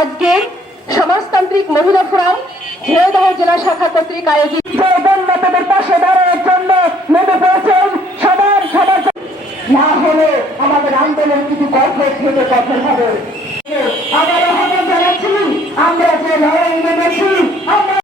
আজকের সমাজতান্ত্রিক মহিলা ফোরাম ঝিনাইদহ জেলা শাখা কর্তৃক আয়োজিত বন্যাদের পাশে দাঁড়ানোর জন্য নেমে পড়েছেন সবার না হলে আমাদের আন্দোলন কিছু কঠোর থেকে কঠোর হবে।